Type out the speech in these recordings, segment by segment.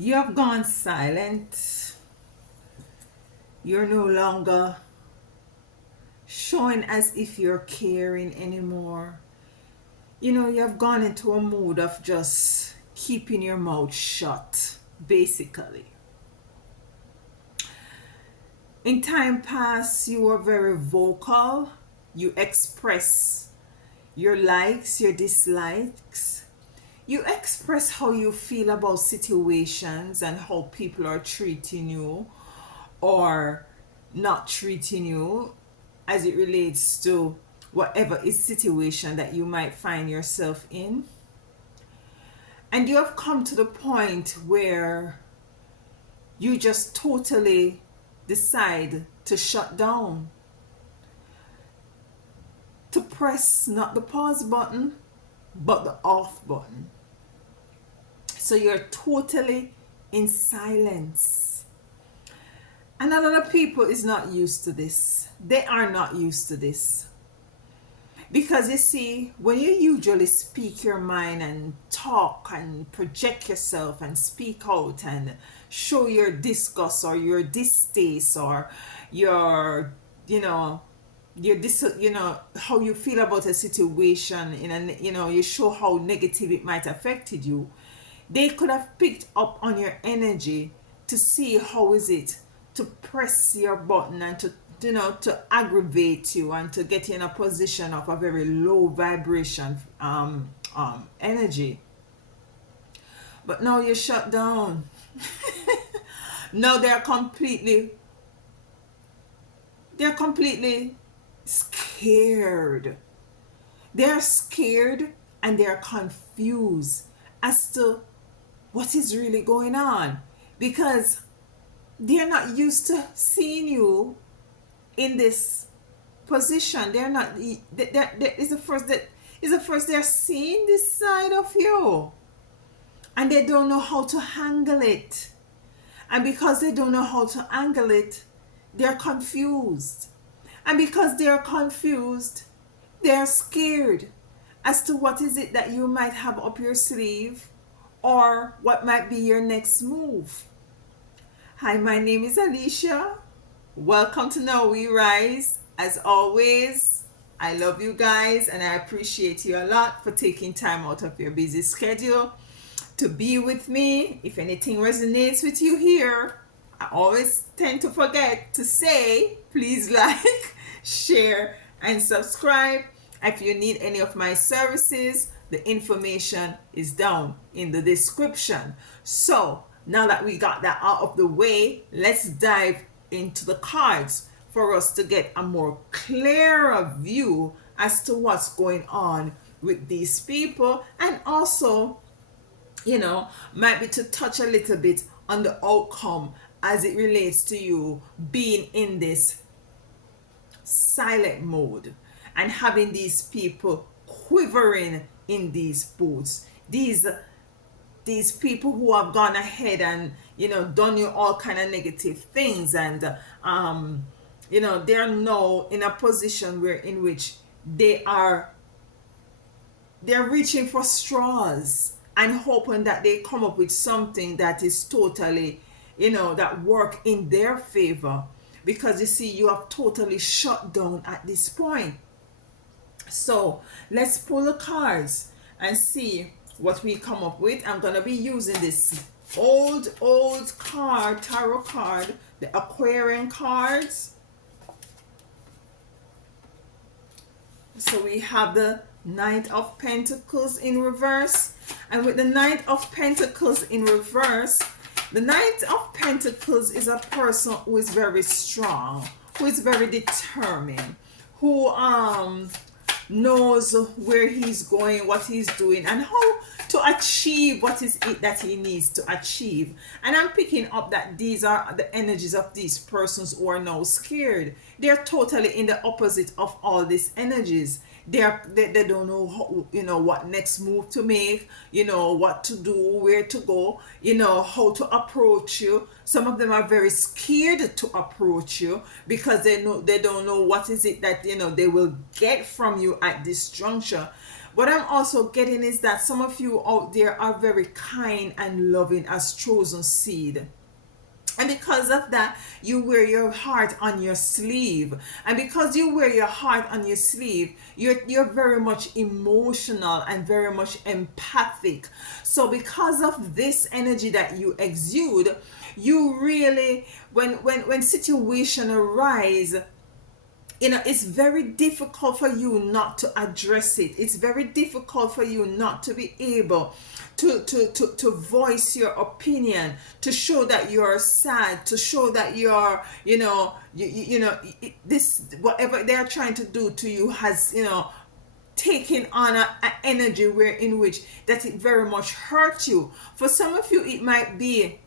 You have gone silent. You're no longer showing as if you're caring anymore. You have gone into a mood of just keeping your mouth shut, basically. In time past, you were very vocal. You express your likes, your dislikes. You express how you feel about situations and how people are treating you or not treating you as it relates to whatever is situation that you might find yourself in. And you have come to the point where you just totally decide to shut down, to press not the pause button, but the off button. So you're totally in silence. And a lot of people is not used to this. They are not used to this. Because you see, when you usually speak your mind and talk and project yourself and speak out and show your disgust or your distaste or your, you know, how you feel about a situation you show how negative it might affected you. They could have picked up on your energy to see how is it to press your button and to aggravate you and to get you in a position of a very low vibration energy. But now you're shut down. Now they're completely scared. They're scared and they're confused as to what is really going on, because they're not used to seeing you in this position. They're not. It's the first they're seeing this side of you, and they don't know how to handle it. And because they don't know how to handle it, they're confused. And because they're confused, they're scared as to what is it that you might have up your sleeve or what might be your next move. Hi, my name is Alicia. Welcome to Now We Rise. As always, I love you guys and I appreciate you a lot for taking time out of your busy schedule to be with me. If anything resonates with you here, I always tend to forget to say, please like, share, and subscribe. If you need any of my services, the information is down in the description. So now that we got that out of the way, let's dive into the cards for us to get a more clearer view as to what's going on with these people, and also might be to touch a little bit on the outcome as it relates to you being in this silent mode and having these people quivering in these boots. These people who have gone ahead and done you all kind of negative things, and they're now in a position where in which they're reaching for straws and hoping that they come up with something that is totally that work in their favor, because you see you have totally shut down at this point. So let's pull the cards and see what we come up with. I'm gonna be using this old tarot card, the Aquarian cards. So we have the Knight of Pentacles in reverse, and with the Knight of Pentacles in reverse, the Knight of Pentacles is a person who is very strong, who is very determined, who knows where he's going, what he's doing, and how to achieve what is it that he needs to achieve. And I'm picking up that these are the energies of these persons who are now scared. They're totally in the opposite of all these energies. They don't know how, what next move to make, what to do, where to go, how to approach you. Some of them are very scared to approach you because they don't know what is it that they will get from you at this juncture. What I'm also getting is that some of you out there are very kind and loving as chosen seed. And because of that, you wear your heart on your sleeve. And because you wear your heart on your sleeve, you're very much emotional and very much empathic. So because of this energy that you exude, you really, when situation arise, it's very difficult for you not to address it. It's very difficult for you not to be able to voice your opinion, to show that you're sad, to show that you're, this, whatever they're trying to do to you has, taking on a energy where in which that it very much hurt you. For some of you, it might be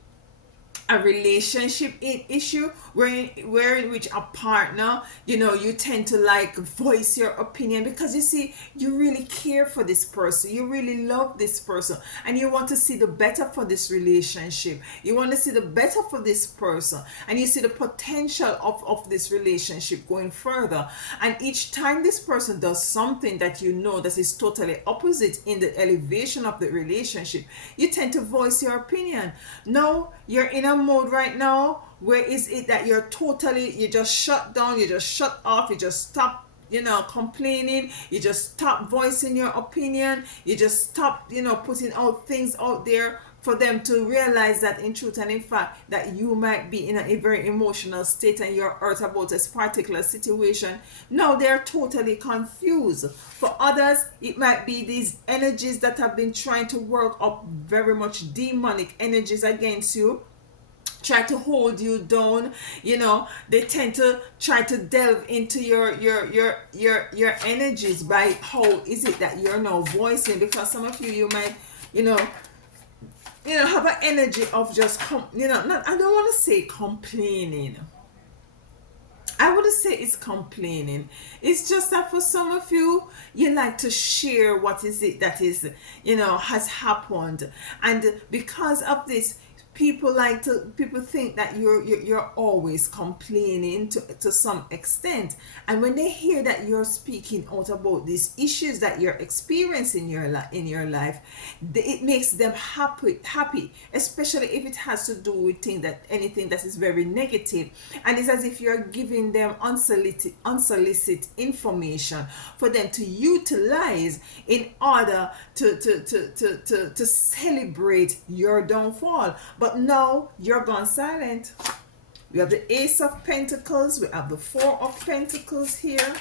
a relationship issue where in which a partner, you tend to like voice your opinion because you see you really care for this person, you really love this person, and you want to see the better for this relationship, you want to see the better for this person, and you see the potential of this relationship going further. And each time this person does something that you know that is totally opposite in the elevation of the relationship, you tend to voice your opinion. No, you're in a mode right now where is it that you just shut down, you just shut off, you just stop, complaining, you just stop voicing your opinion, you just stop, putting out things out there for them to realize that in truth and in fact that you might be in a very emotional state and you're hurt about this particular situation. Now they're totally confused. For others, it might be these energies that have been trying to work up, very much demonic energies against you, try to hold you down. They tend to try to delve into your energies by how is it that you're now voicing, because some of you might have an energy of just not, I don't want to say complaining, I wouldn't say it's complaining. It's just that for some of you, you like to share what is it that is, has happened. And because of this, people think that you're always complaining to some extent. And when they hear that you're speaking out about these issues that you're experiencing in your life, it makes them happy, especially if it has to do with anything that is very negative. And it's as if you're giving them unsolicited information for them to utilize in order to celebrate your downfall. But now you're gone silent. We have the Ace of Pentacles, we have the Four of Pentacles here.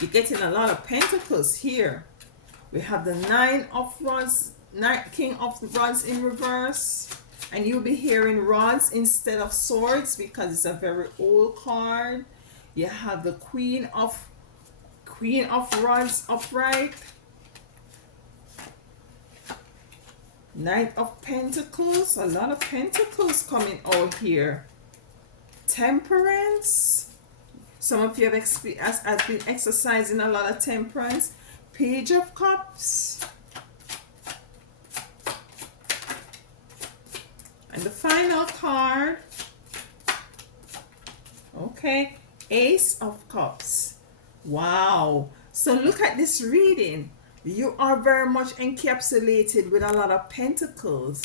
You're getting a lot of pentacles here. We have the Nine of Rods, King of Rods in reverse. And you'll be hearing rods instead of swords because it's a very old card. You have the Queen of Rods upright. Knight of Pentacles, a lot of pentacles coming out here. Temperance. Some of you have been exercising a lot of temperance. Page of Cups. And the final card, okay, Ace of Cups. Wow. So look at this reading. You are very much encapsulated with a lot of pentacles.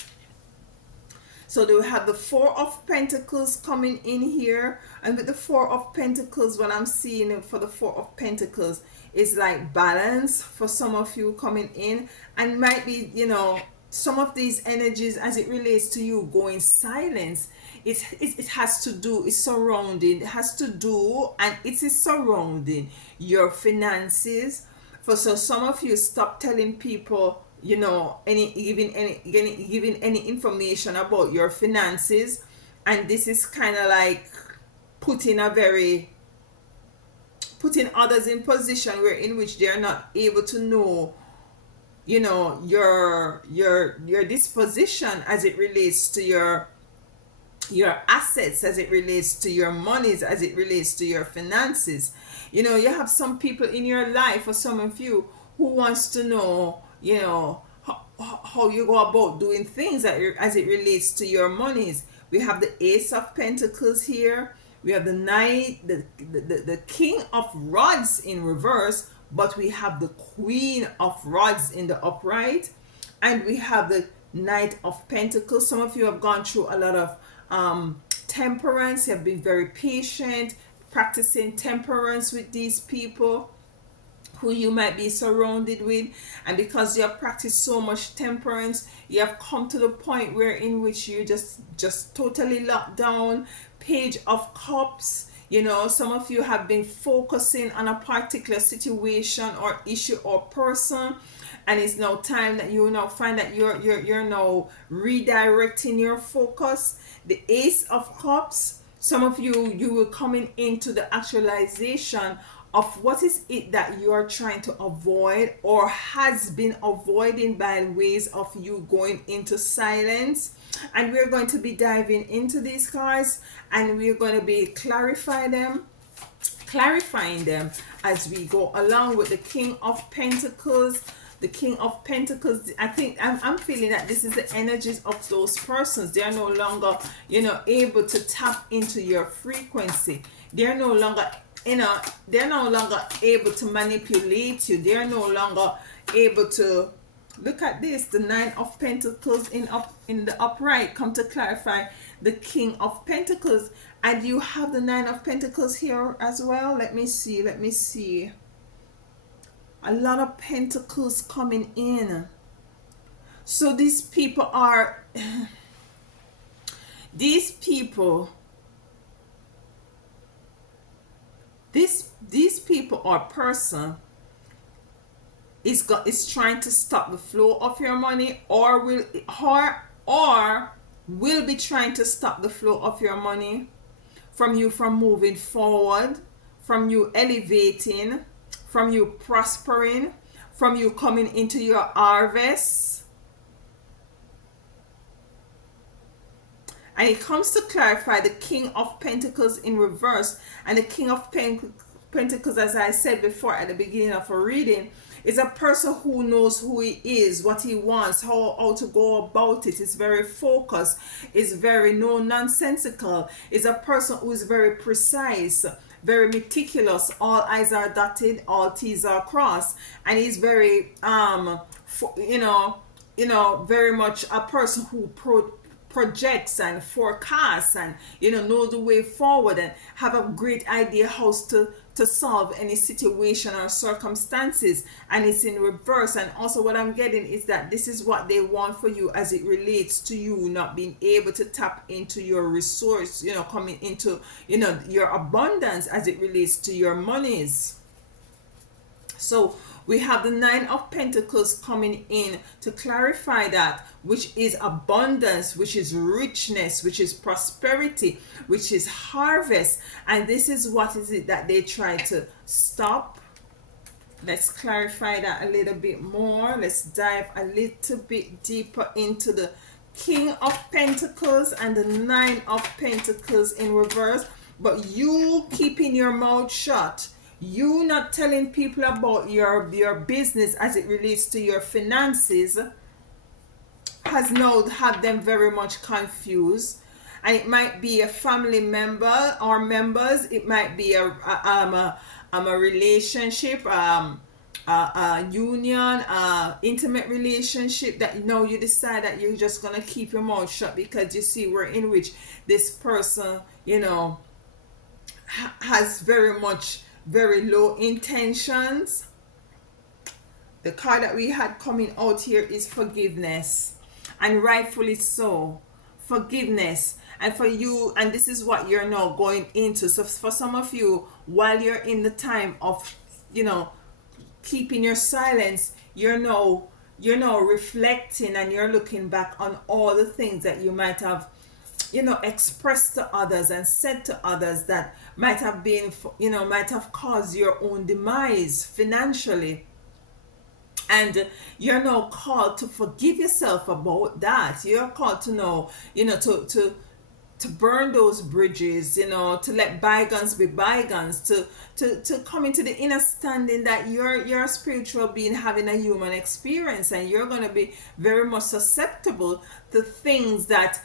So we have the Four of Pentacles coming in here. And with the Four of Pentacles, what I'm seeing for the Four of Pentacles is like balance for some of you coming in. And might be, some of these energies as it relates to you going silence. It has to do, it's surrounding, it has to do, and it is surrounding your finances. So some of you stop telling people, giving any information about your finances, and this is kind of like putting others in position where in which they are not able to know, your disposition as it relates to your assets, as it relates to your monies, as it relates to your finances. You have some people in your life, or some of you, who wants to know, how you go about doing things as it relates to your monies. We have the Ace of Pentacles here. We have the Knight, the King of Rods in reverse, but we have the Queen of Rods in the upright, and we have the Knight of Pentacles. Some of you have gone through a lot of temperance. You have been very patient, practicing temperance with these people who you might be surrounded with, and because you have practiced so much temperance, you have come to the point where in which you just totally locked down. Page of Cups, you know, some of you have been focusing on a particular situation or issue or person, and it's now time that you now find that you're now redirecting your focus. The Ace of Cups, some of you will coming into the actualization of what is it that you are trying to avoid or has been avoiding by ways of you going into silence. And we're going to be diving into these cards, and we're going to be clarifying them as we go along with the King of Pentacles. The King of Pentacles, I think I'm feeling that this is the energies of those persons. They are no longer, you know, able to tap into your frequency. They're no longer, you know, they're no longer able to manipulate you. They're no longer able to, look at this, the Nine of Pentacles in the upright come to clarify the King of Pentacles, and you have the Nine of Pentacles here as well. Let me see. A lot of pentacles coming in. So these people are these people or person is trying to stop the flow of your money, or will be trying to stop the flow of your money from you, from moving forward, from you elevating, from you prospering, from you coming into your harvest. And it comes to clarify the King of Pentacles in reverse. And the King of Pentacles, as I said before at the beginning of a reading, is a person who knows who he is, what he wants, how to go about it. Is very focused, is very no-nonsensical, is a person who is very precise, very meticulous. All I's are dotted, all T's are crossed, and he's very very much a person who projects and forecasts, and know the way forward, and have a great idea how to solve any situation or circumstances. And it's in reverse. And also what I'm getting is that this is what they want for you as it relates to you not being able to tap into your resource, coming into your abundance as it relates to your monies. So we have the Nine of Pentacles coming in to clarify that, which is abundance, which is richness, which is prosperity, which is harvest. And this is what is it that they try to stop. Let's clarify that a little bit more. Let's dive a little bit deeper into the King of Pentacles and the Nine of Pentacles in reverse. But you keeping your mouth shut, you not telling people about your business as it relates to your finances, has now had them very much confused. And it might be a family member or members, it might be a relationship, a union, intimate relationship, that you decide that you're just gonna keep your mouth shut because you see where in which this person has very low intentions. The card that we had coming out here is forgiveness, and rightfully so. Forgiveness. And for you, and this is what you're now going into. So for some of you, while you're in the time of keeping your silence, you're now reflecting, and you're looking back on all the things that you might have expressed to others and said to others that might have been might have caused your own demise financially. And you're now called to forgive yourself about that. You're called to know, to to burn those bridges, to let bygones be bygones, to come into the understanding that you're a spiritual being having a human experience, and you're going to be very much susceptible to things that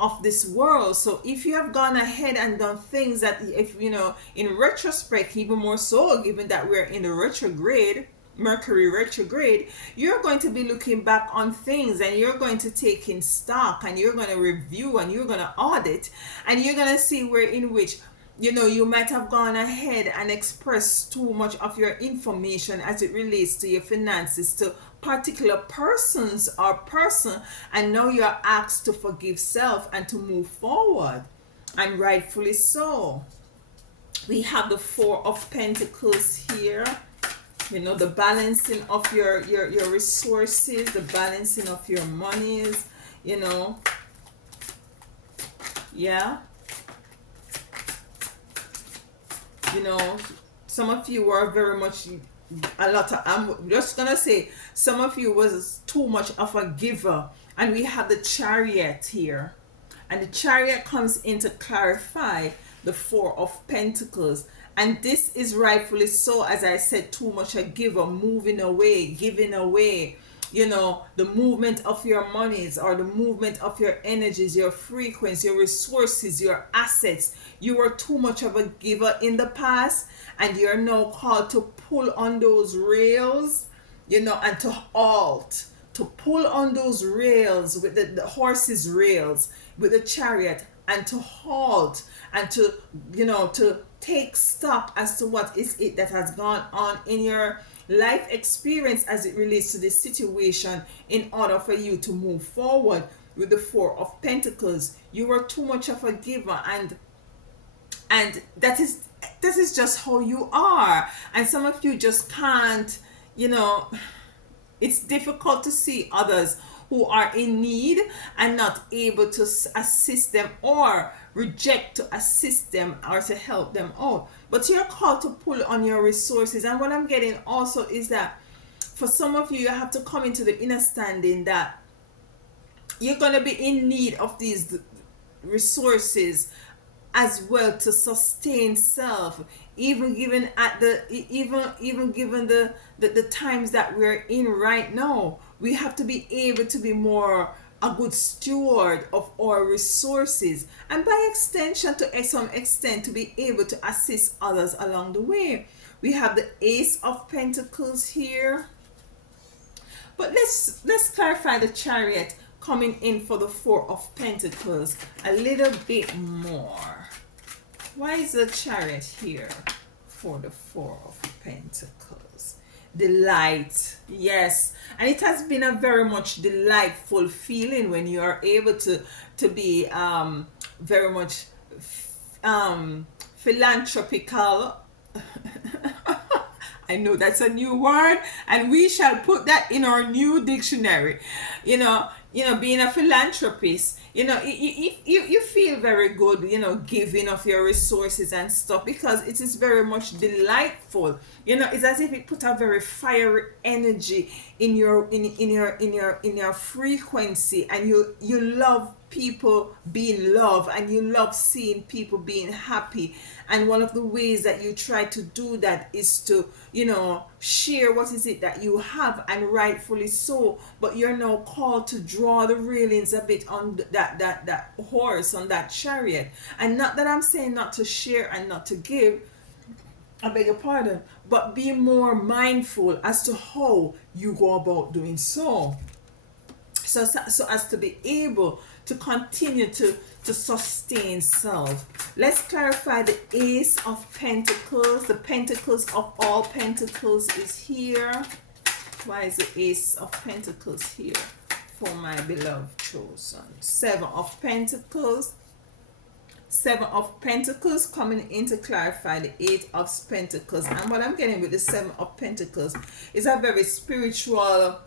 of this world. So if you have gone ahead and done things that, if in retrospect, even more so given that we're in the retrograde, Mercury retrograde, you're going to be looking back on things, and you're going to take in stock, and you're going to review, and you're going to audit, and you're going to see where in which you might have gone ahead and expressed too much of your information as it relates to your finances to particular persons or person, and now you're asked to forgive self and to move forward, and rightfully so. We have the Four of Pentacles here. The balancing of your resources, the balancing of your monies, yeah. Some of you are very much I'm just gonna say, some of you was too much of a giver, and we have the Chariot here, and the Chariot comes in to clarify the Four of Pentacles. And this is rightfully so, as I said, too much a giver, moving away, giving away, the movement of your monies, or the movement of your energies, your frequency, your resources, your assets. You were too much of a giver in the past, and you're now called to pull on those rails, and to halt, to pull on those rails with the horse's rails, with the Chariot, and to halt, and to to take stock as to what is it that has gone on in your life experience as it relates to this situation, in order for you to move forward with the Four of Pentacles. You were too much of a giver, and that is just how you are. And some of you just can't, it's difficult to see others who are in need and not able to assist them, or reject to assist them or to help them out. But you're called to pull on your resources. And what I'm getting also is that for some of you, you have to come into the understanding that you're going to be in need of these resources as well to sustain self, even given at the even given the times that we're in right now. We have to be able to be more a good steward of our resources, and by extension, to some extent, to be able to assist others along the way. We have the Ace of Pentacles here, but let's clarify the Chariot coming in for the Four of Pentacles a little bit more. Why is the Chariot here for the Four of Pentacles? Delight, yes, and it has been a very much delightful feeling when you are able to be very much philanthropical. I know that's a new word, and we shall put that in our new dictionary. Being a philanthropist, you feel very good, giving of your resources and stuff, because it is very much delightful. It's as if it put a very fiery energy in your frequency, and you love people being loved, and you love seeing people being happy. And one of the ways that you try to do that is to share what is it that you have, and rightfully so. But you're now called to draw the railings a bit on that horse, on that Chariot. And not that I'm saying not to share and not to give, I beg your pardon, but be more mindful as to how you go about doing so. So as to be able to continue to sustain self. Let's clarify the Ace of Pentacles. The Pentacles of all Pentacles is here. Why is the Ace of Pentacles here for my beloved chosen? Seven of Pentacles. Seven of Pentacles coming in to clarify the Eight of Pentacles. And what I'm getting with the Seven of Pentacles is a very spiritual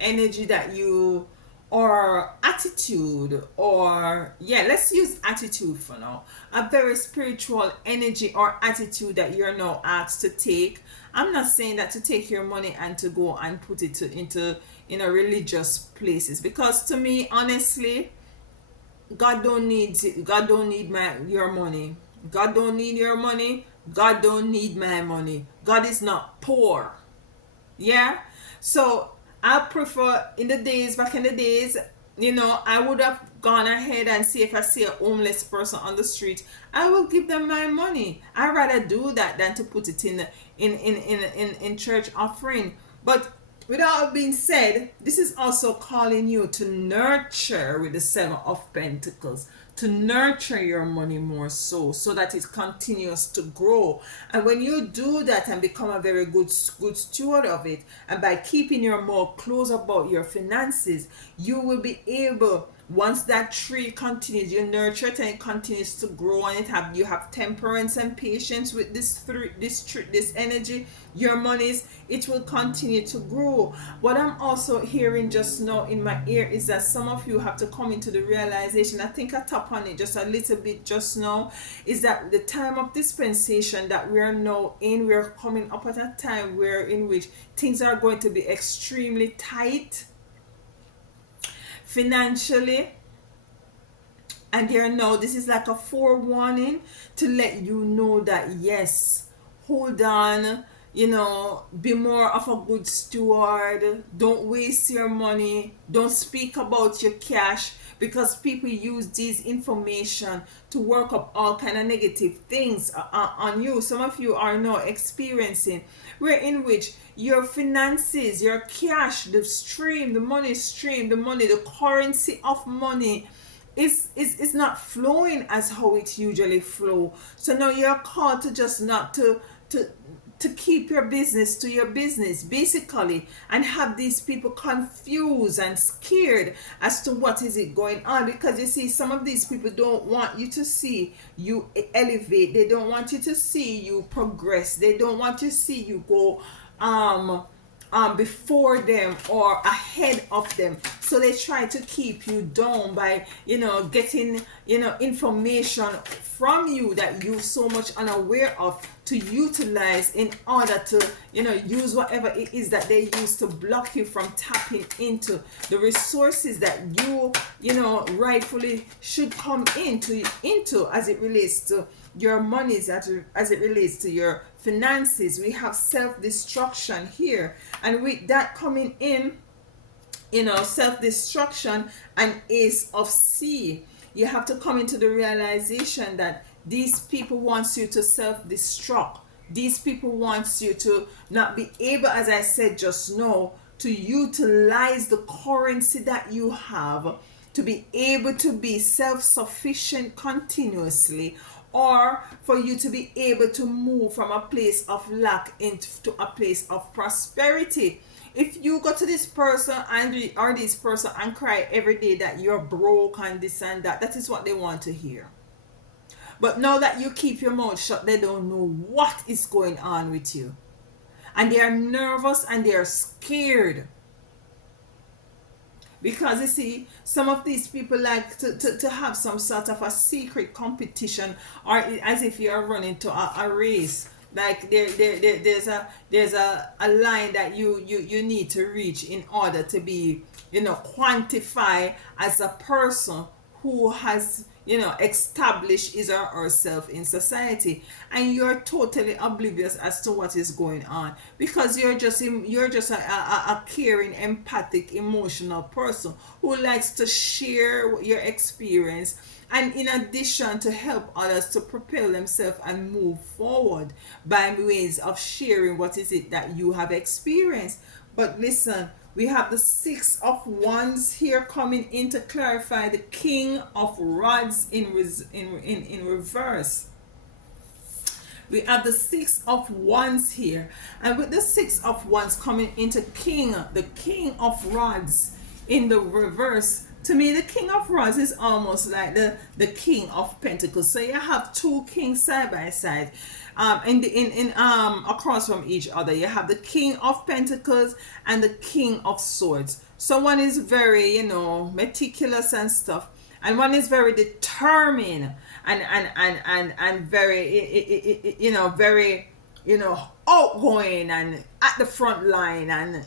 energy that you, or attitude, or let's use attitude for now. A very spiritual energy or attitude that you're now asked to take. I'm not saying that to take your money and to go and put it into religious places. Because to me, honestly, God don't need your money. God don't need your money. God don't need my money. God is not poor. Yeah. So I prefer, in the days, back in the days, I would have gone ahead and see, if I see a homeless person on the street, I will give them my money. I'd rather do that than to put it in church offering. But with all being said, this is also calling you to nurture with the Seven of Pentacles, to nurture your money more, so that it continues to grow. And when you do that and become a very good steward of it, and by keeping your mouth close about your finances, you will be able, once that tree continues, you nurture it and it continues to grow, and you have temperance and patience with this energy, your monies, it will continue to grow. What I'm also hearing just now in my ear is that some of you have to come into the realization, I think I tap on it just a little bit just now, is that the time of dispensation that we are now in, we're coming up at a time where in which things are going to be extremely tight financially. And there now, this is like a forewarning to let you know that yes, hold on, be more of a good steward. Don't waste your money. Don't speak about your cash, because people use this information to work up all kind of negative things on you. Some of you are now experiencing where in which your finances, your cash, the money stream, the money, the currency of money is not flowing as how it usually flow. So now you're called to just not to keep your business to your business, basically, and have these people confused and scared as to what is it going on. Because you see, some of these people don't want you to see you elevate. They don't want you to see you progress. They don't want to see you go before them or ahead of them. So they try to keep you down by getting information from you that you're so much unaware of, to utilize in order to use whatever it is that they use to block you from tapping into the resources that rightfully should come into as it relates to your monies, as it relates to your finances. We have self-destruction here, and with that coming in, self-destruction and Ace of Sea, you have to come into the realization that these people wants you to self-destruct. These people wants you to not be able, as I said just now, to utilize the currency that you have to be able to be self-sufficient continuously, or for you to be able to move from a place of lack into a place of prosperity. If you go to this person or this person and cry every day that you're broke and this and that, that is what they want to hear. But now that you keep your mouth shut, they don't know what is going on with you. And they are nervous and they are scared. Because you see, some of these people like to have some sort of a secret competition, or as if you're running to a race. Like there's a line that you need to reach in order to be quantify as a person who has established his or herself in society, and you're totally oblivious as to what is going on, because you're just a caring, empathic, emotional person who likes to share your experience, and in addition to help others to propel themselves and move forward by ways of sharing what is it that you have experienced. But listen, we have the Six of Wands here coming in to clarify the King of Rods in reverse. We have the Six of Wands here, and with the Six of Wands coming into the King of Rods in the reverse. To me, the King of Rods is almost like the King of Pentacles. So you have two kings side by side, across from each other. You have the King of Pentacles and the King of Swords. So one is very, meticulous and stuff, and one is very determined and very, very, outgoing and at the front line, and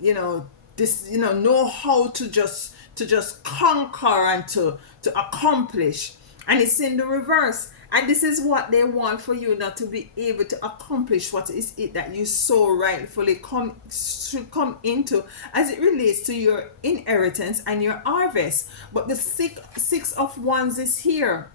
you this, know how to just conquer and to accomplish. And it's in the reverse. And this is what they want for you, not to be able to accomplish what is it that you so rightfully should come into, as it relates to your inheritance and your harvest. But the six of wands is here.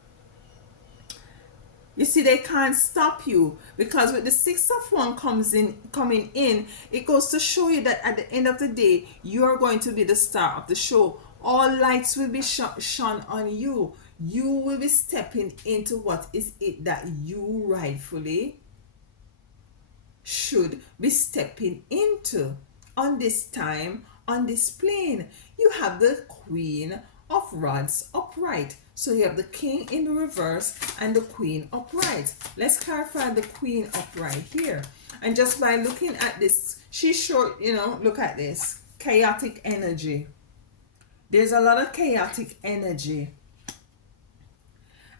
You see, they can't stop you, because with the six of one coming in, it goes to show you that at the end of the day, you are going to be the star of the show. All lights will be shone on you. You will be stepping into what is it that you rightfully should be stepping into. On this time, on this plane, you have the Queen of Rods upright. So you have the King in the reverse and the Queen upright. Let's clarify the Queen upright here. And just by looking at this, she's short, look at this. Chaotic energy. There's a lot of chaotic energy.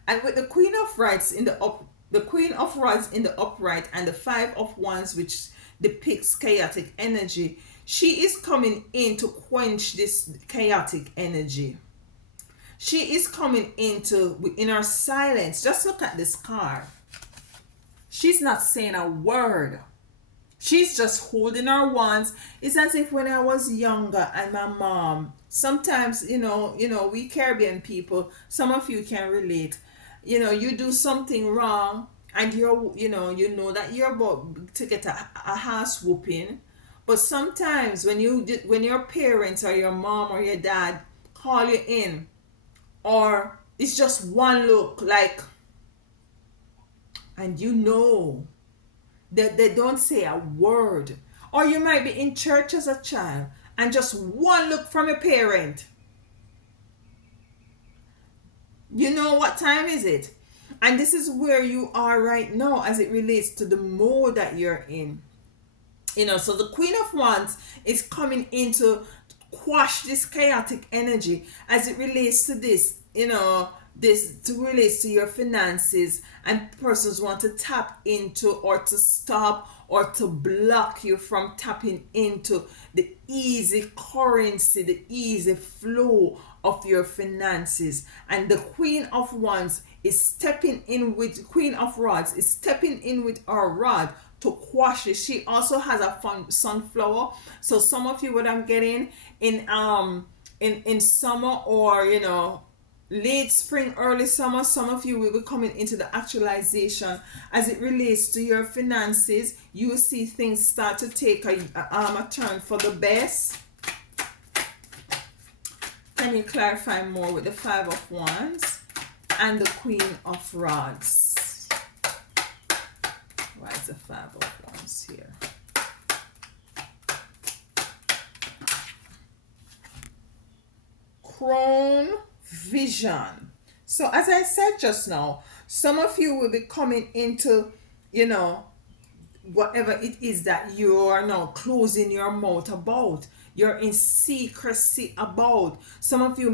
And with the Queen of Rods in the Queen of Rods in the upright, and the Five of Wands, which depicts chaotic energy, she is coming in to quench this chaotic energy. She is coming in her silence. Just look at this card. She's not saying a word. She's just holding her wands. It's as if when I was younger and my mom, sometimes, we Caribbean people, some of you can relate. You do something wrong, and you know that you're about to get a ass whooping. But sometimes when your parents or your mom or your dad call you in, or it's just one look, like, and that they don't say a word. Or you might be in church as a child, and just one look from a parent, you know what time is it. And this is where you are right now, as it relates to the mode that you're in. So the Queen of Wands is coming in to quash this chaotic energy, as it relates to this, this to relates to your finances, and persons want to tap into, or to stop, or to block you from tapping into the easy currency, the easy flow of your finances. And the Queen of Wands is stepping in with Queen of Rods is stepping in with her rod to quash it. She also has a sunflower. So some of you, what I'm getting in summer, or late spring, early summer, some of you will be coming into the actualization as it relates to your finances. You will see things start to take a turn for the best. Can you clarify more with the Five of Wands and the Queen of Rods? Why is the Five of Wands here? Crown vision. So as I said just now, some of you will be coming into, whatever it is that you are now closing your mouth about. You're in secrecy about. Some of you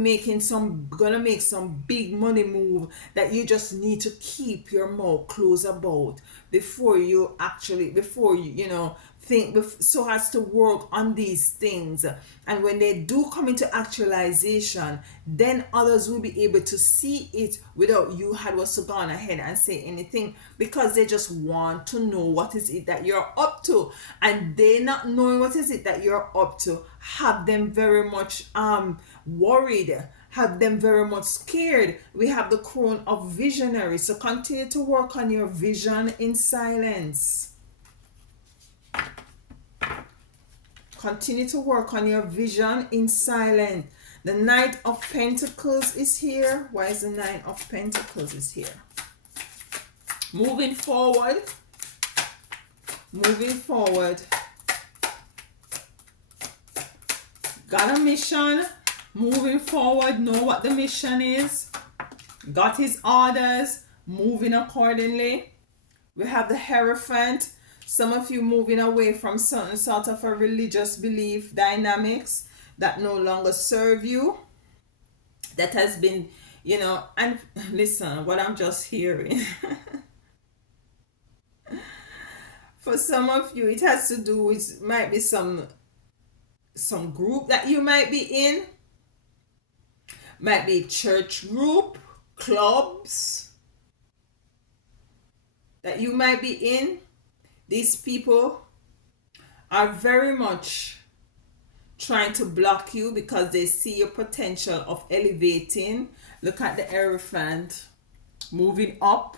gonna make some big money move that you just need to keep your mouth closed about before you think, so as to work on these things. And when they do come into actualization, then others will be able to see it without you had was to gone ahead and say anything, because they just want to know what is it that you're up to. And they not knowing what is it that you're up to have them very much worried, have them very much scared. We have the crown of visionary. So continue to work on your vision in silence. Continue to work on your vision in silence. The Knight of Pentacles is here. Why is the Nine of Pentacles is here? Moving forward. Got a mission. Moving forward. Know what the mission is. Got his orders. Moving accordingly. We have the Hierophant. Some of you moving away from certain sort of a religious belief dynamics that no longer serve you. That has been, and listen, what I'm just hearing. For some of you, it has to do with, might be some some group that you might be in, might be church group, clubs that you might be in. These people are very much trying to block you because they see your potential of elevating. Look at the elephant moving up.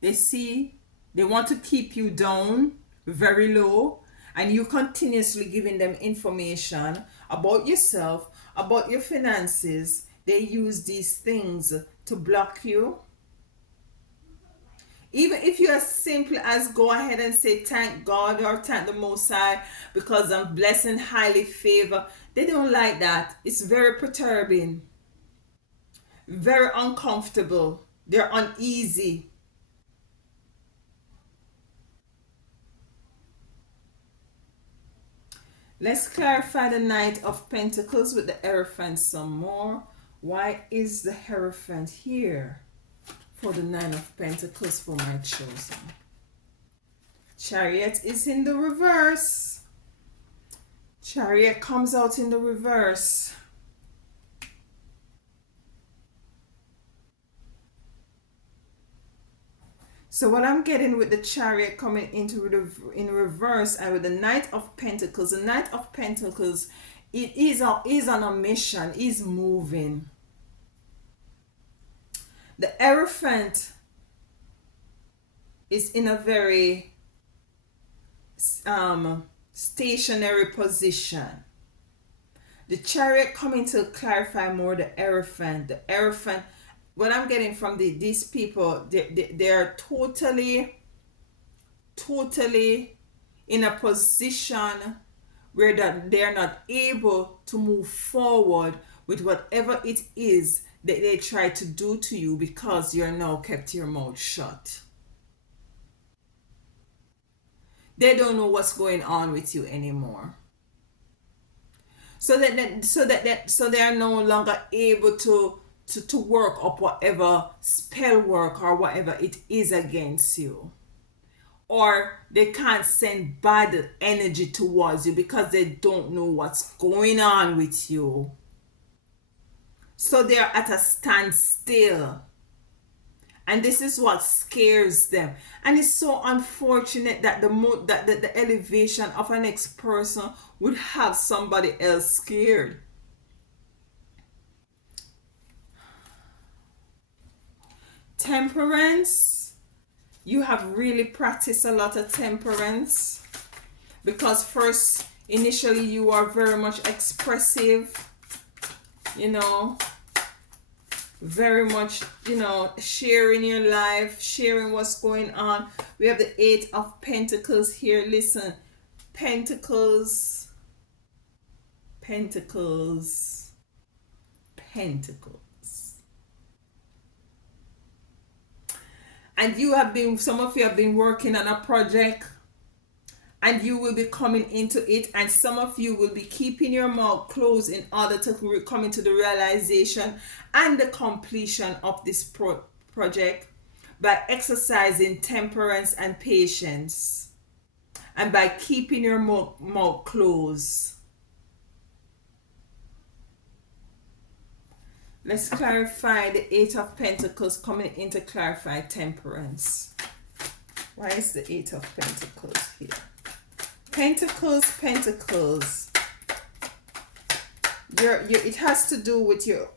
They see, they want to keep you down very low, and you continuously giving them information about yourself, about your finances. They use these things to block you. Even if you are simple as go ahead and say thank God or thank the Most High because I'm blessed and highly favored, they don't like that. It's very perturbing, very uncomfortable. They're uneasy. Let's clarify the Knight of Pentacles with the Hierophant some more. Why is the Hierophant here for the Nine of Pentacles for my chosen? Chariot is in the reverse. Chariot comes out in the reverse. So what I'm getting with the Chariot coming into in reverse and with the Knight of Pentacles, the Knight of Pentacles, it is on a mission, is moving. The Hierophant is in a very stationary position. The Chariot coming to clarify more the Hierophant. The Hierophant, what I'm getting from these people, they're totally in a position where that they're not able to move forward with whatever it is that they try to do to you because you're now kept your mouth shut. They don't know what's going on with you anymore. So they are no longer able to work up whatever spell work or whatever it is against you. Or they can't send bad energy towards you because they don't know what's going on with you. So they're at a standstill. And this is what scares them. And it's so unfortunate that the elevation of an next person would have somebody else scared. Temperance. You have really practiced a lot of temperance. Because first, initially, you are very much expressive. You know, very much, sharing your life, sharing what's going on. We have the Eight of Pentacles here. Listen, Pentacles, Pentacles, Pentacles. And some of you have been working on a project, and you will be coming into it, and some of you will be keeping your mouth closed in order to come into the realization and the completion of this project by exercising temperance and patience and by keeping your mouth closed. Let's clarify the Eight of Pentacles coming in to clarify temperance. Why is the Eight of Pentacles here? Pentacles, Pentacles. It has to do with your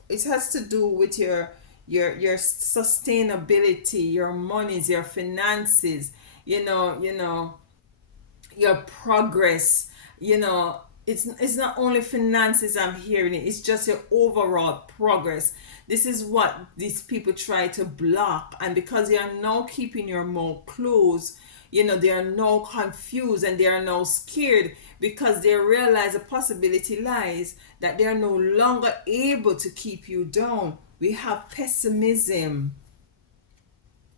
sustainability, your monies, your finances, your progress, it's not only finances I'm hearing it, it's just your overall progress. This is what these people try to block, and because you are now keeping your mouth closed, they are now confused and they are now scared because they realize a possibility lies that they are no longer able to keep you down. We have pessimism.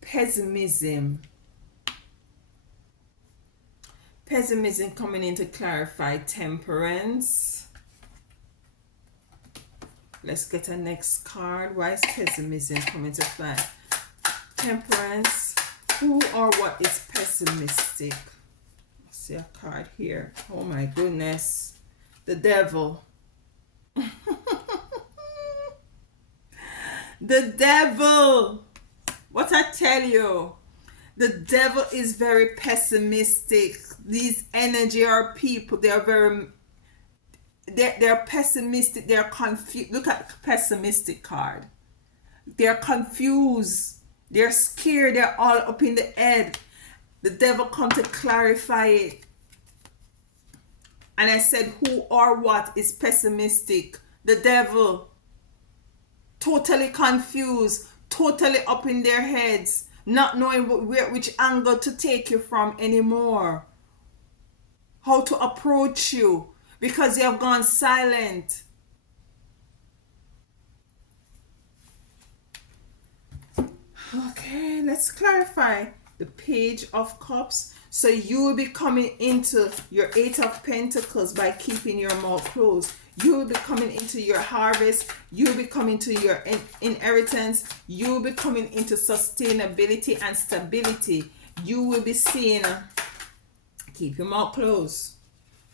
Pessimism coming in to clarify temperance. Let's get a next card. Why is pessimism coming to play? Temperance. Who or what is pessimistic? See a card here. Oh my goodness. The devil. The devil. What I tell you. The devil is very pessimistic. These energy are people, they are very, they're pessimistic, they're confused. Look at the pessimistic card. They're confused, they're scared, they're all up in the head. The devil come to clarify it. And I said, who or what is pessimistic? The devil. Totally confused, totally up in their heads, not knowing which angle to take you from anymore, how to approach you, because you have gone silent. Okay, let's clarify the Page of Cups. So you will be coming into your Eight of Pentacles by keeping your mouth closed. You will be coming into your harvest. You will be coming to your inheritance. You will be coming into sustainability and stability. You will be seeing, keep your mouth closed.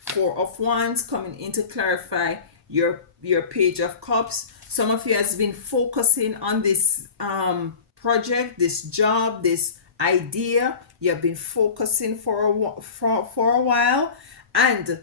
Four of Wands coming in to clarify your Page of Cups. Some of you has been focusing on this project, this job, this idea. You have been focusing for a while, and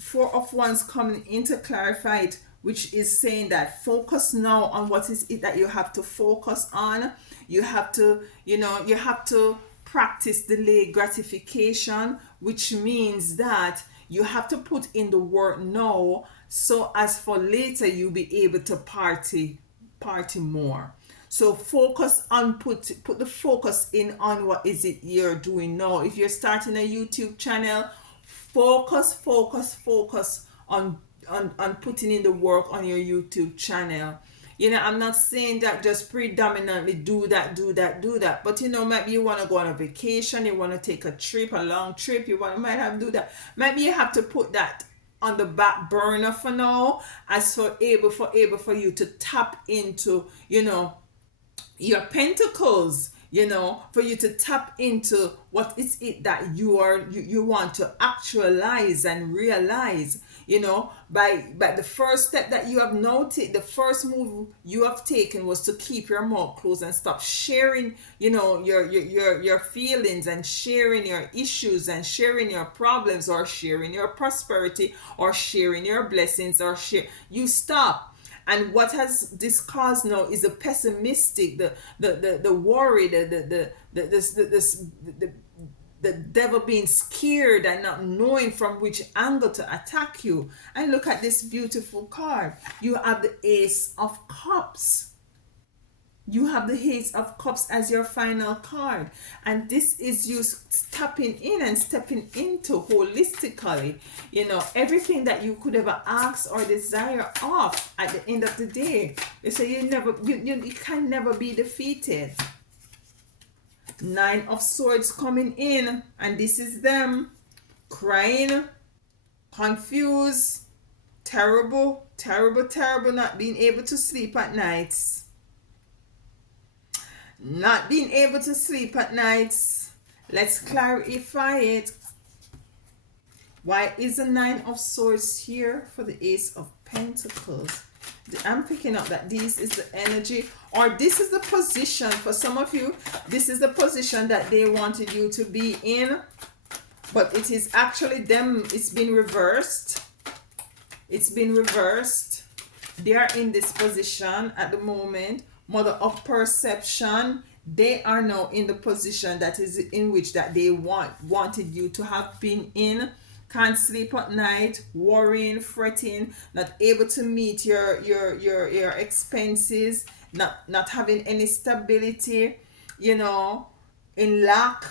Four of Wands coming in to clarify it, which is saying that focus now on what is it that you have to focus on. You have to, you have to practice delayed gratification, which means that you have to put in the work now, so as for later you'll be able to party more. So focus on, put the focus in on what is it you're doing now. If you're starting a YouTube channel, focus on putting in the work on your YouTube channel. I'm not saying that just predominantly do that, but maybe you want to go on a vacation, you want to take a trip, a long trip, might have to do that. Maybe you have to put that on the back burner for now, as for you to tap into, your pentacles, for you to tap into what is it that you want to actualize and realize, by the first step that you have noted, the first move you have taken was to keep your mouth closed and stop sharing, your feelings, and sharing your issues, and sharing your problems, or sharing your prosperity, or sharing your blessings, or you stop. And what has this caused now is the pessimistic, the worry, the devil being scared and not knowing from which angle to attack you. And look at this beautiful card. You have the Ace of Cups. You have the Ace of Cups as your final card. And this is you tapping in and stepping into holistically, everything that you could ever ask or desire of at the end of the day. They say you can never be defeated. Nine of Swords coming in, and this is them crying, confused, terrible, not being able to sleep at nights. Not being able to sleep at nights. Let's clarify it. Why is the Nine of Swords here for the Ace of Pentacles? I'm picking up that this is the energy, or this is the position for some of you. This is the position that they wanted you to be in, but it is actually them. It's been reversed. It's been reversed. They are in this position at the moment. Mother of Perception, they are now in the position that is in which that they wanted you to have been in. Can't sleep at night, worrying, fretting, not able to meet your expenses, not having any stability, in lack,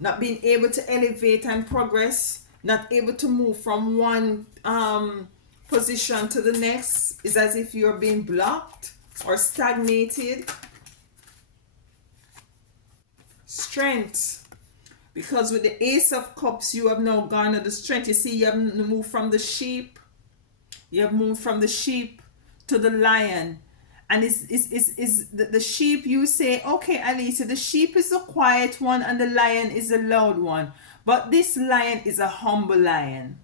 not being able to elevate and progress, not able to move from one position to the next. It's as if you're being blocked or stagnated. Strength. Because with the Ace of Cups, you have now garnered the strength. You see, you have moved from the sheep. You have moved from the sheep to the lion. And is the sheep, you say, okay, Alisa, the sheep is the quiet one and the lion is the loud one. But this lion is a humble lion.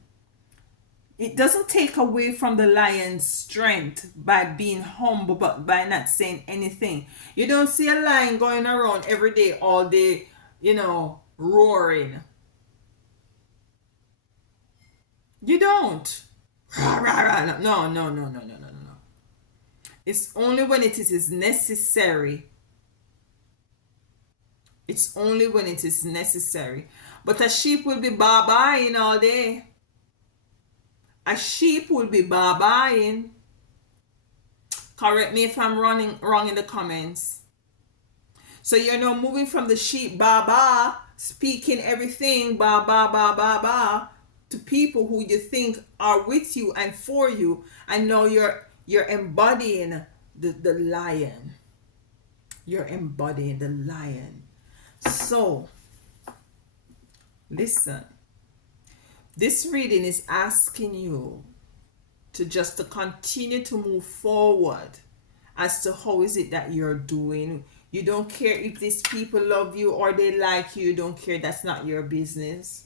It doesn't take away from the lion's strength by being humble, but by not saying anything. You don't see a lion going around every day, all day, roaring. You don't. No, no, no, no, no, no, no, no. It's only when it is necessary. It's only when it is necessary. But a sheep will be baa-baaing all day. A sheep will be baa-baaing. Correct me if I'm running wrong in the comments. So you're now moving from the sheep ba, speaking everything ba, to people who you think are with you and for you, and now you're embodying the lion. You're embodying the lion. So listen, this reading is asking you to continue to move forward as to how is it that you're doing. You don't care if these people love you or they like you. You don't care. That's not your business.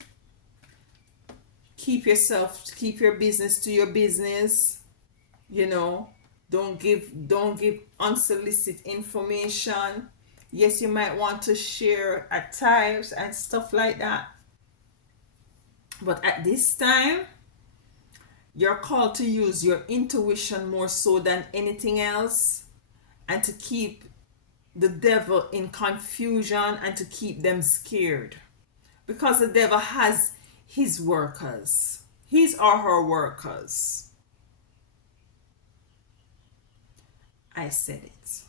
Keep your business to your business. Don't give unsolicited information. Yes, you might want to share at times and stuff like that. But at this time, you're called to use your intuition more so than anything else, and to keep the devil in confusion and to keep them scared. Because the devil has his workers, his or her workers. I said it.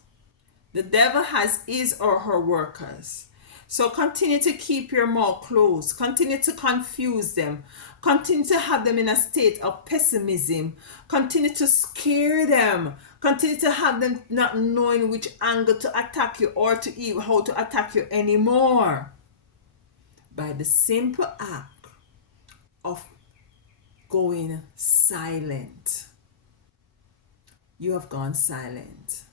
The devil has his or her workers. So continue to keep your mouth closed. Continue to confuse them. Continue to have them in a state of pessimism. Continue to scare them. Continue to have them not knowing which angle to attack you or to even how to attack you anymore. By the simple act of going silent. You have gone silent.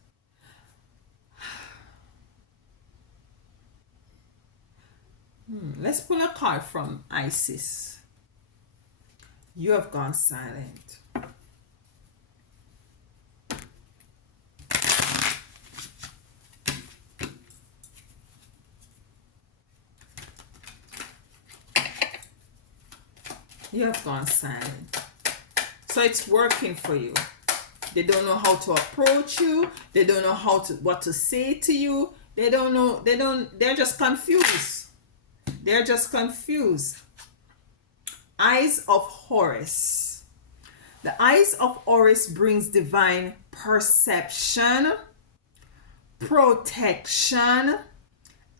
Let's pull a card from Isis. You have gone silent. You have gone silent. So it's working for you. They don't know how to approach you. They don't know what to say to you. They're just confused. They're just confused. Eyes of Horus. The eyes of Horus brings divine perception, protection,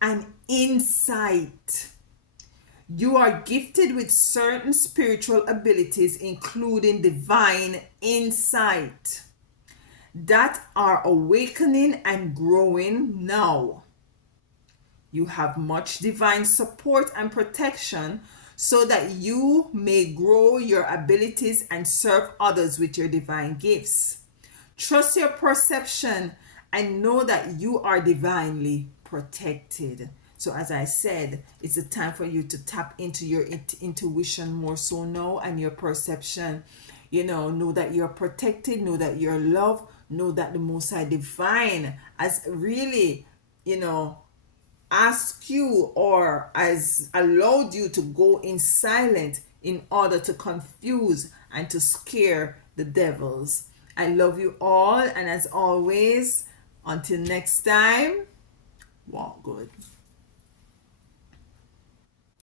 and insight. You are gifted with certain spiritual abilities, including divine insight, that are awakening and growing now. You have much divine support and protection so that you may grow your abilities and serve others with your divine gifts. Trust your perception and know that you are divinely protected. So as I said, it's a time for you to tap into your intuition more so now, and your perception. Know that you're protected, know that you're loved, know that the Most High Divine has really, asked you or has allowed you to go in silent in order to confuse and to scare the devils. I love you all, and as always, until next time, walk good.